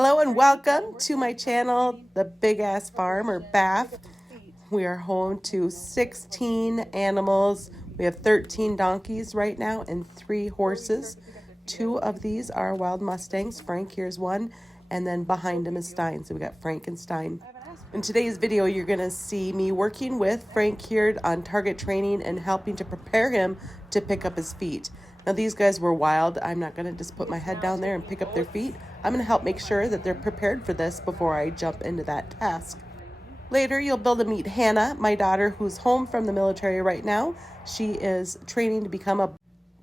Hello and welcome to my channel, The Big Ass Farm, or BAF. We are home to 16 animals. We have 13 donkeys right now and 3 horses. 2 of these are wild Mustangs. Frank, here's one, and then behind him is Stein. So we got Frankenstein. In today's video, you're going to see me working with Frank here on target training and helping to prepare him to pick up his feet. Now, these guys were wild. I'm not going to just put my head down there and pick up their feet. I'm going to help make sure that they're prepared for this before I jump into that task. Later, you'll be able to meet Hannah, my daughter, who's home from the military right now. She is training to become a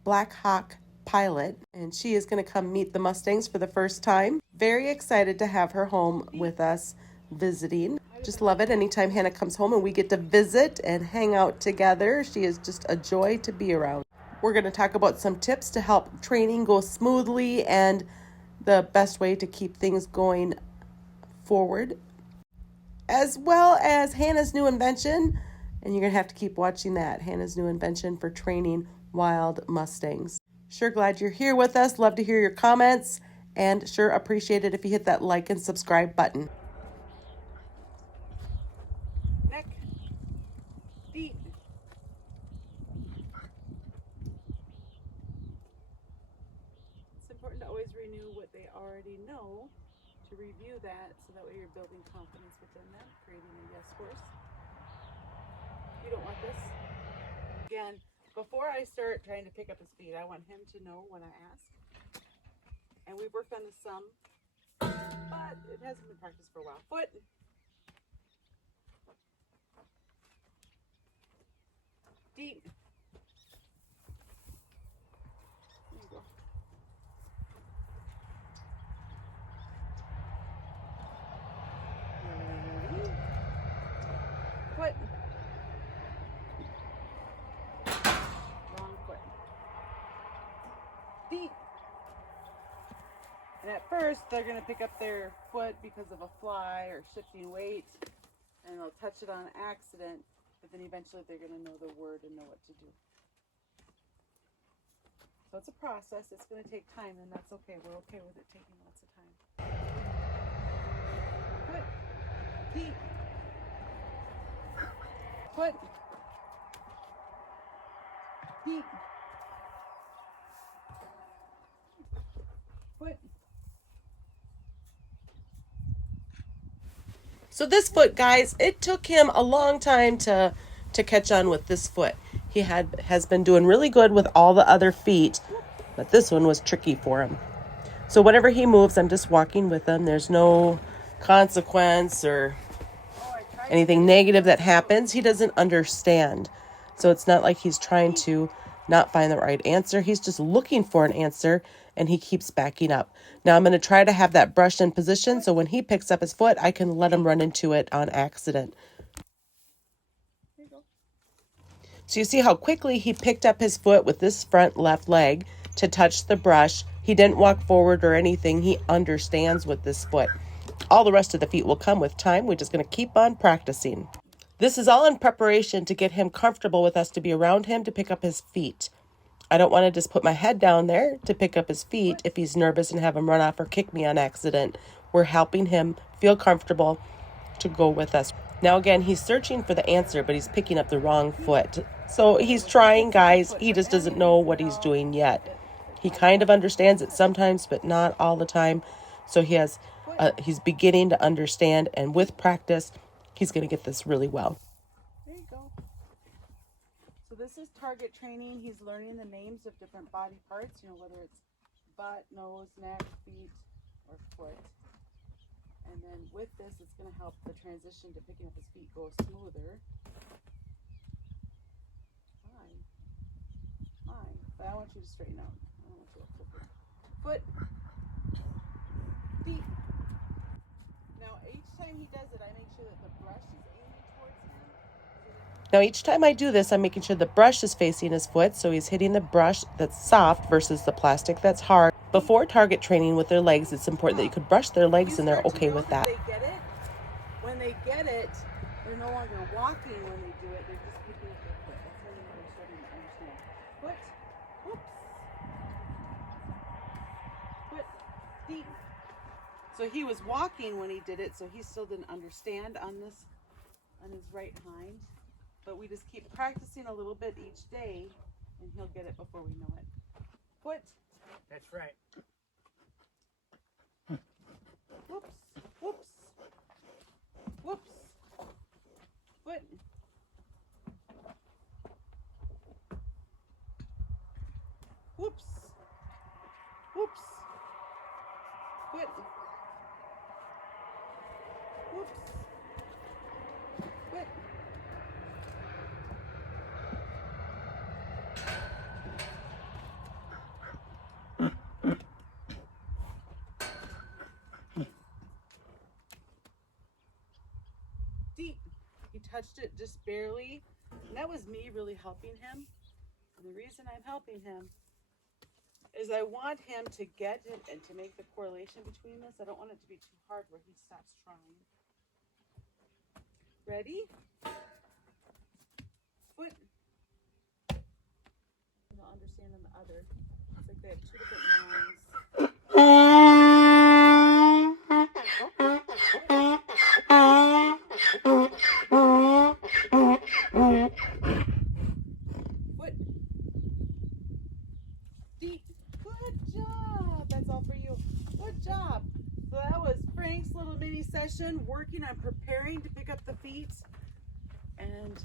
Black Hawk pilot, and she is going to come meet the Mustangs for the first time. Very excited to have her home with us visiting. Just love it anytime Hannah comes home and we get to visit and hang out together. She is just a joy to be around. We're going to talk about some tips to help training go smoothly and the best way to keep things going forward, as well as Hannah's new invention. And you're going to have to keep watching that, Hannah's new invention for training wild Mustangs. Sure glad you're here with us. Love to hear your comments, and sure appreciate it if you hit that like and subscribe button. Neck, feet. It's important to always renew what they already know, to review that, so that way you're building confidence within them, creating a yes horse. You don't want this. Again, before I start trying to pick up his feet, I want him to know when I ask. And we've worked on this some, but it hasn't been practiced for a while. Foot. Deep. There you go. Foot. Wrong foot. Deep. And at first, they're going to pick up their foot because of a fly or shifting weight, and they'll touch it on accident, but then eventually they're going to know the word and know what to do. So it's a process. It's going to take time, and that's okay. We're okay with it taking lots of time. Foot. Feet. Foot. Feet. Foot. So this foot, guys, it took him a long time to catch on with this foot. He has been doing really good with all the other feet, but this one was tricky for him. So whenever he moves, I'm just walking with him. There's no consequence or anything negative that happens. He doesn't understand. So it's not like he's trying to not find the right answer. He's just looking for an answer, and he keeps backing up. Now I'm going to try to have that brush in position so when he picks up his foot, I can let him run into it on accident. So you see how quickly he picked up his foot with this front left leg to touch the brush. He didn't walk forward or anything. He understands with this foot. All the rest of the feet will come with time. We're just going to keep on practicing. This is all in preparation to get him comfortable with us, to be around him, to pick up his feet. I don't want to just put my head down there to pick up his feet if he's nervous and have him run off or kick me on accident. We're helping him feel comfortable to go with us. Now again, he's searching for the answer, but he's picking up the wrong foot. So he's trying, guys. He just doesn't know what he's doing yet. He kind of understands it sometimes, but not all the time. So he's beginning to understand, and with practice, he's going to get this really well. There you go. So this is target training. He's learning the names of different body parts, whether it's butt, nose, neck, feet, or foot. And then with this, it's going to help the transition to picking up his feet go smoother. Fine. But I want you to straighten out. I don't want you to look crooked. Foot. Feet. Now, each time he does it, I make sure that the brush is aiming towards him. Now, each time I do this, I'm making sure the brush is facing his foot, so he's hitting the brush that's soft versus the plastic that's hard. Before target training with their legs, it's important that you could brush their legs, and they're okay with that. When they get it, they're no longer walking when they do it. They're just picking up their foot. That's how you know they're starting to understand. Foot. Whoops. Foot. Feet. So he was walking when he did it, so he still didn't understand on his right hind. But we just keep practicing a little bit each day, and he'll get it before we know it. Foot. That's right. Whoops. Whoops. Whoops. Foot. Whoops. Whoops. Foot. Whoops. Foot. Deep. He touched it just barely. And that was me really helping him. And the reason I'm helping him is I want him to get it and to make the correlation between this. I don't want it to be too hard where he stops trying. Ready? Foot. I don't understand on the other. It's like they have two different minds. Foot. Deep. Good job. That's all for you. Good job. So that was Frank's little mini session working on preparing to pick up the feet. And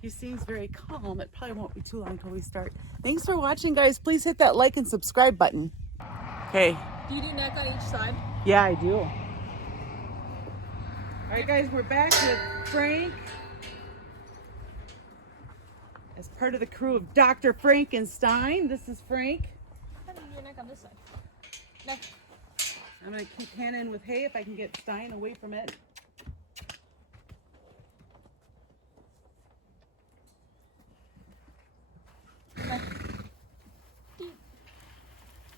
he seems very calm. It probably won't be too long until we start. Thanks for watching, guys. Please hit that like and subscribe button. Okay. Do you do neck on each side? Yeah, I do. All right, guys, we're back with Frank as part of the crew of Dr. Frankenstein. This is Frank. How do you do your neck on this side? Neck. I'm going to keep Hannah in with hay if I can get Stein away from it. Neck. Deep.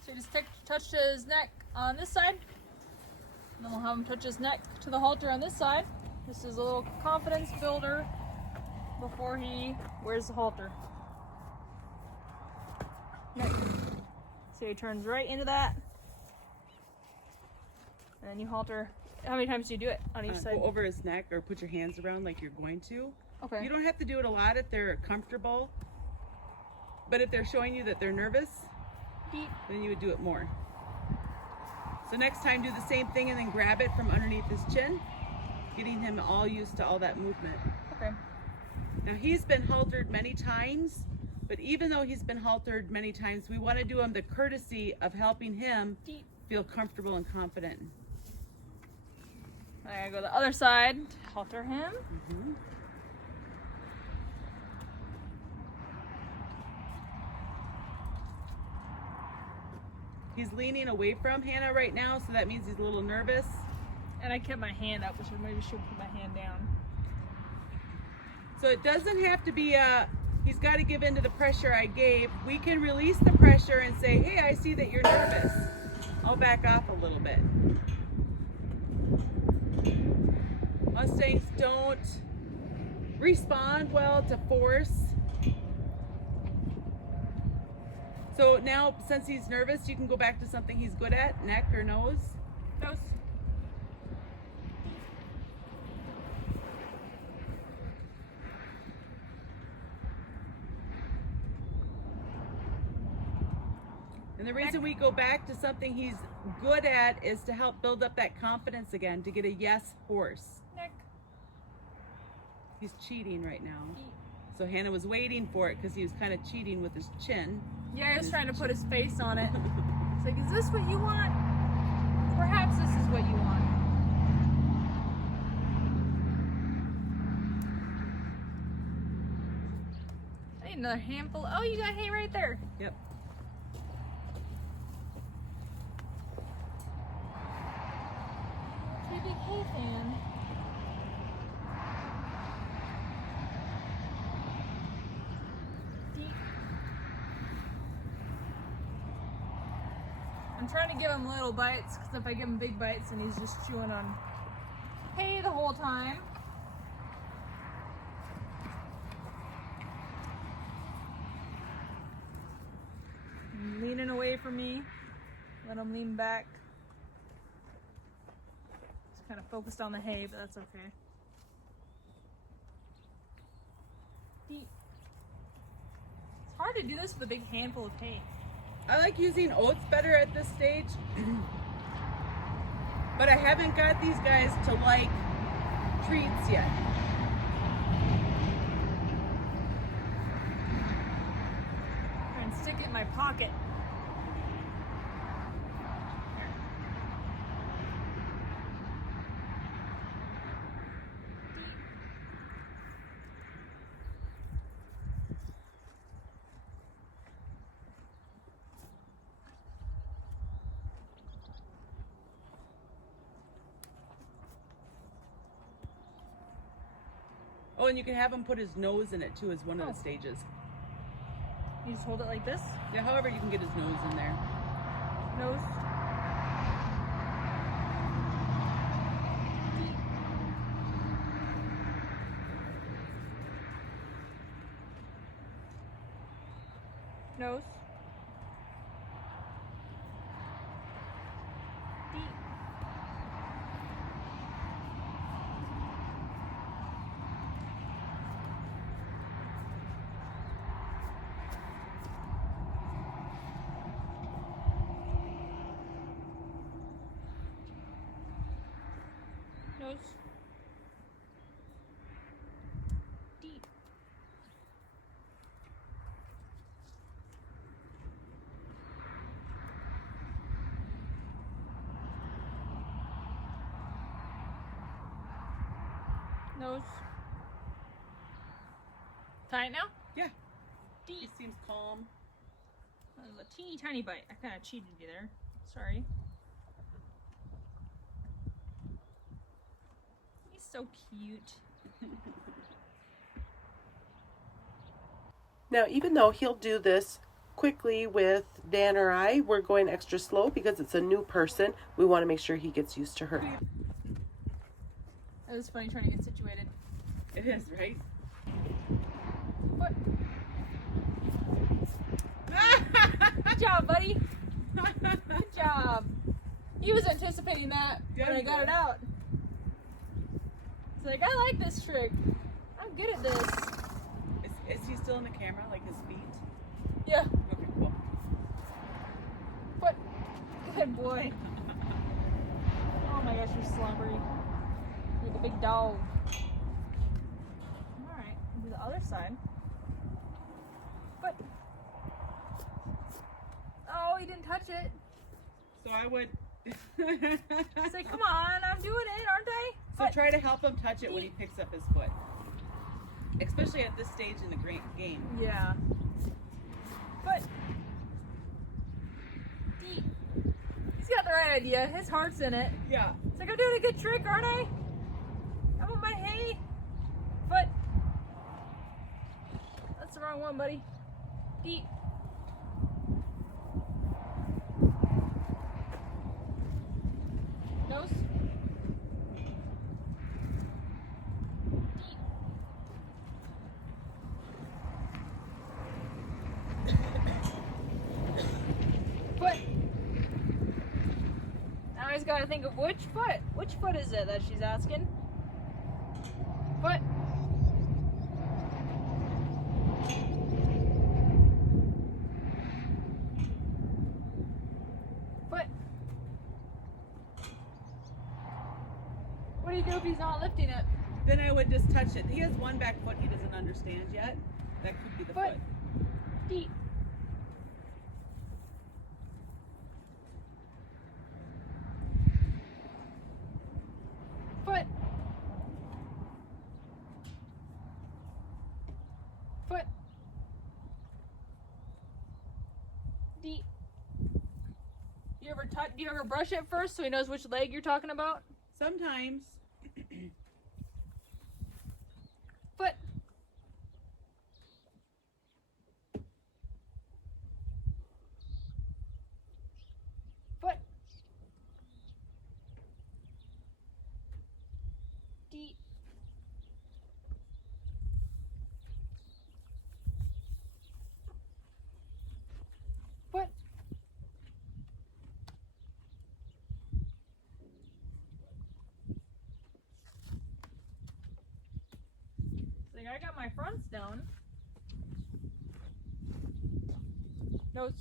So you just touch his neck on this side. And then we'll have him touch his neck to the halter on this side. This is a little confidence builder before he wears the halter. Neck. So he turns right into that. And then you halter. How many times do you do it on each side? Go over his neck or put your hands around like you're going to. Okay. You don't have to do it a lot if they're comfortable. But if they're showing you that they're nervous, Deep. then you would do it more. So next time do the same thing and then grab it from underneath his chin, getting him all used to all that movement. Okay. Now he's been haltered many times, but even though he's been haltered many times, we want to do him the courtesy of helping him Deep. feel comfortable and confident. I gotta go to the other side, halter him. Mm-hmm. He's leaning away from Hannah right now, so that means he's a little nervous. And I kept my hand up, which I maybe should put my hand down. So it doesn't have to be he's got to give in to the pressure I gave. We can release the pressure and say, hey, I see that you're nervous. I'll back off a little bit. Mustangs don't respond well to force. So now, since he's nervous, you can go back to something he's good at, neck or nose. Nose. And the reason we go back to something he's good at is to help build up that confidence again, to get a yes horse. Neck. He's cheating right now. So Hannah was waiting for it because he was kind of cheating with his chin. Yeah, he was trying to put his face on it. It's like, is this what you want? Perhaps this is what you want. I need another handful. Oh, you got hay right there. Yep. Pretty big hay fan. Deep. I'm trying to give him little bites, because if I give him big bites, then he's just chewing on hay the whole time. Leaning away from me. Let him lean back. kind of focused on the hay, but that's okay. Deep. It's hard to do this with a big handful of hay. I like using oats better at this stage, but I haven't got these guys to like treats yet. Try and stick it in my pocket. Oh, and you can have him put his nose in it too as one of the stages. You just hold it like this. Yeah, however you can get his nose in there. Nose. Nose. Deep. Nose. Deep. Nose. Tight now? Yeah, he Deep. seems calm. That was a teeny tiny bite. I kind of cheated you there. Sorry. He's so cute. Now, even though he'll do this quickly with Dan or I, we're going extra slow because it's a new person. We want to make sure he gets used to her. It was funny trying to get situated. It is, right? What? Good job, buddy. Good job. He was anticipating that Yeah, when I he got was. it out. He's like, I like this trick. I'm good at this. Is he still in the camera, like his feet? Yeah. Okay, cool. What? Good boy. Oh my gosh, you're slumbery. You're like a big dog. Alright, do the other side. What? Oh, he didn't touch it. So I would. Say, come on, I'm doing it, aren't I? So What? try to help him touch it when he picks up his foot. Especially at this stage in the game. Yeah. But he's got the right idea. His heart's in it. Yeah. It's like, I'm doing a good trick, aren't I? I'm on my hay. Foot. That's the wrong one, buddy. Deep. Nose. Foot. Now he's got to think of which foot. Which foot is it that she's asking? Foot. Foot. What do you do if he's not lifting it? Then I would just touch it. He has one back foot he doesn't understand yet. That could be the Foot. foot. Deep. Foot. Foot. Deep. Do you ever brush it first so he knows which leg you're talking about? Sometimes. Foot. Foot. Deep. Foot. I got my fronts down. Nose.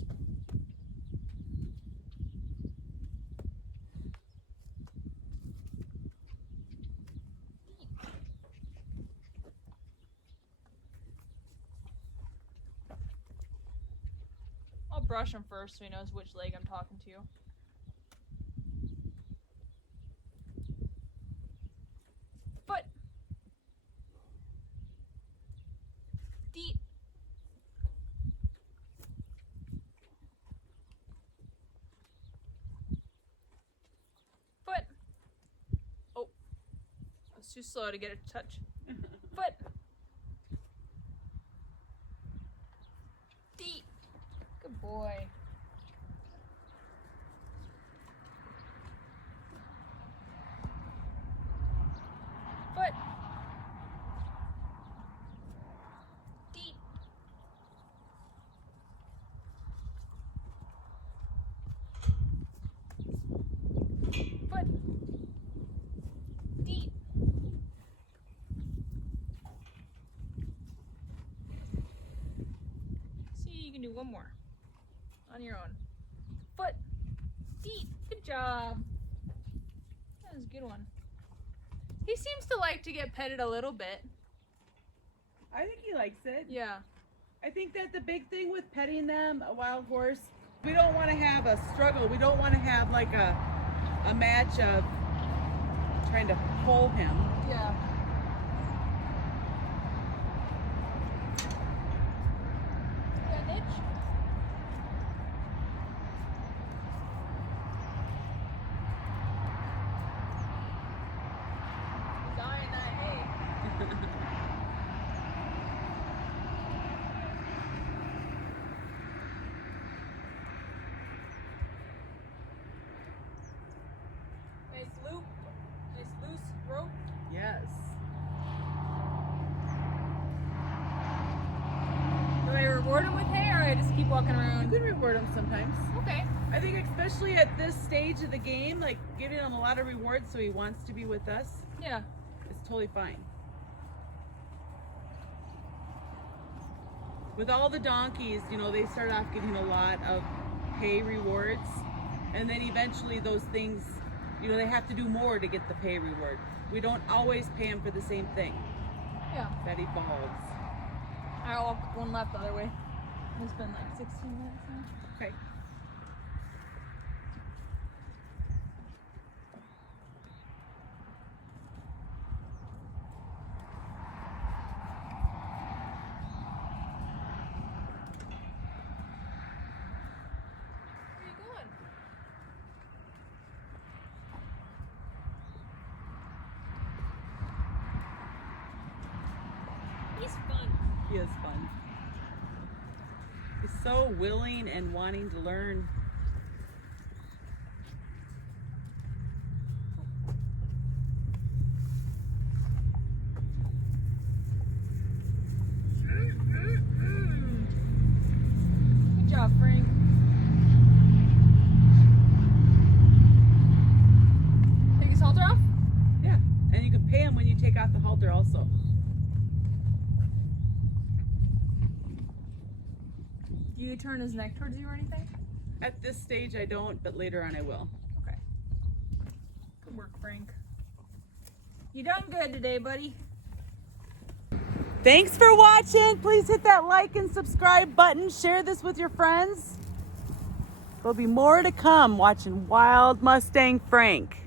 I'll brush him first so he knows which leg I'm talking to. Foot. Feet. Foot. Oh, I was too slow to get a touch. Foot. Feet. Good boy. Foot. Feet. Foot. Feet. See, you can do one more on your own. Foot. Feet. Good job. That was a good one. He seems to like to get petted a little bit. I think he likes it. Yeah. I think that the big thing with petting them, a wild horse, we don't want to have a struggle. We don't want to have like a match of trying to pull him. Yeah. Got an itch? Dying that hay. Nice loop. Nice loose rope. Yes. Do I reward him with hay or I just keep walking You around? can reward him sometimes. Okay. I think especially at this stage of the game, like giving him a lot of rewards so he wants to be with us Yeah. is totally fine. With all the donkeys, you know, they start off getting a lot of pay rewards, and then eventually those things, you know, they have to do more to get the pay reward. We don't always pay them for the same thing. Yeah. That evolves. I'll walk one lap the other way. It's been like 16 minutes now. Okay. Where are you going? He's fun. He is fun. He's so willing and wanting to learn. Good job, Frank. Take his halter off? Yeah, and you can pay him when you take off the halter also. Do you turn his neck towards you or anything? At this stage I don't, but later on I will. Okay. Good work, Frank. You done good today, buddy. Thanks for watching. Please hit that like and subscribe button. Share this with your friends. There'll be more to come watching Wild Mustang Frank.